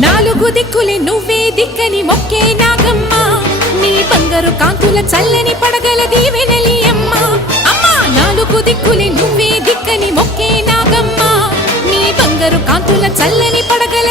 నాలుగు దిక్కులే నువ్వే దిక్కని మొక్కే నాగమ్మ నీ బంగారు కాంతుల చల్లని పడగల దీవెనలి అమ్మ అమ్మా నాలుగు దిక్కులే నువ్వే దిక్కని మొక్కే నాగమ్మ నీ బంగారు కాంతుల చల్లని పడగల